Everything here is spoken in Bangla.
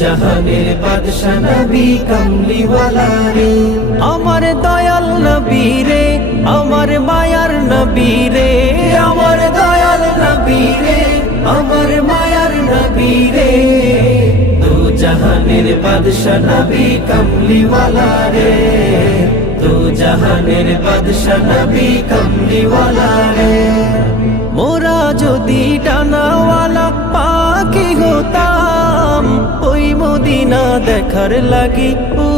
জাহানের বাদশা নবী কামলিওয়ালা রে আমার দয়াল নবী রে আমার মায়ার নবী রে আমার দয়াল নবী রে আমার মায়ার নবী রে দো জাহানের বাদশা নবী কামলিওয়ালা রে দো জাহানের বাদশা নবী কামলিওয়ালা মদিনা দেখার লাগি ও